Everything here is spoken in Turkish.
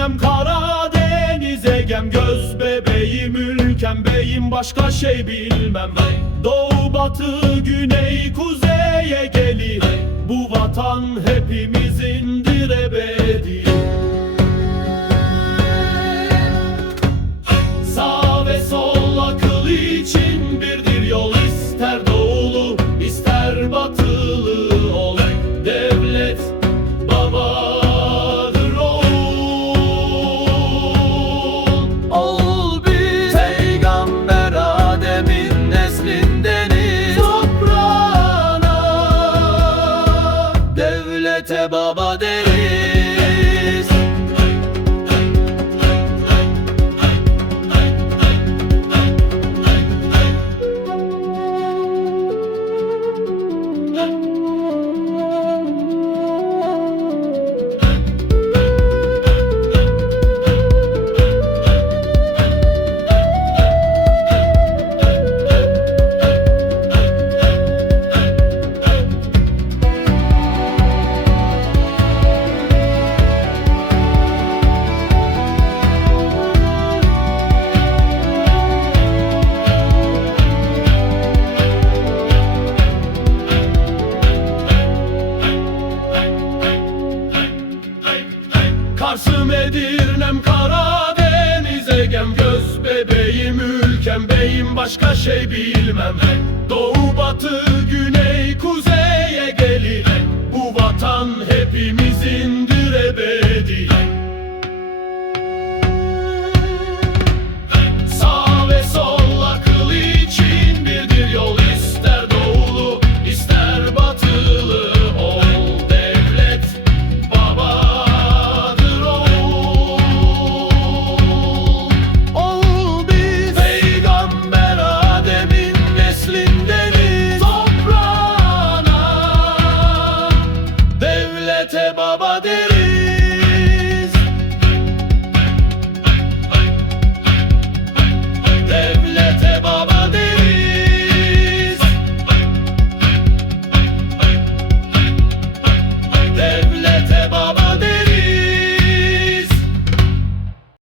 Edirnem Karadeniz Egem Göz bebeğim ülkem beyim başka şey bilmem. Doğu batı güney kuzey Egeli Bu vatan hepimizindir ebedi Sağ ve sol akıl için birdir yol. İster doğulu ister batılı baba Edirnem Karadeniz Egem Göz bebeğim ülkem beyim başka şey bilmem. Doğu batı güney kuzey millete baba der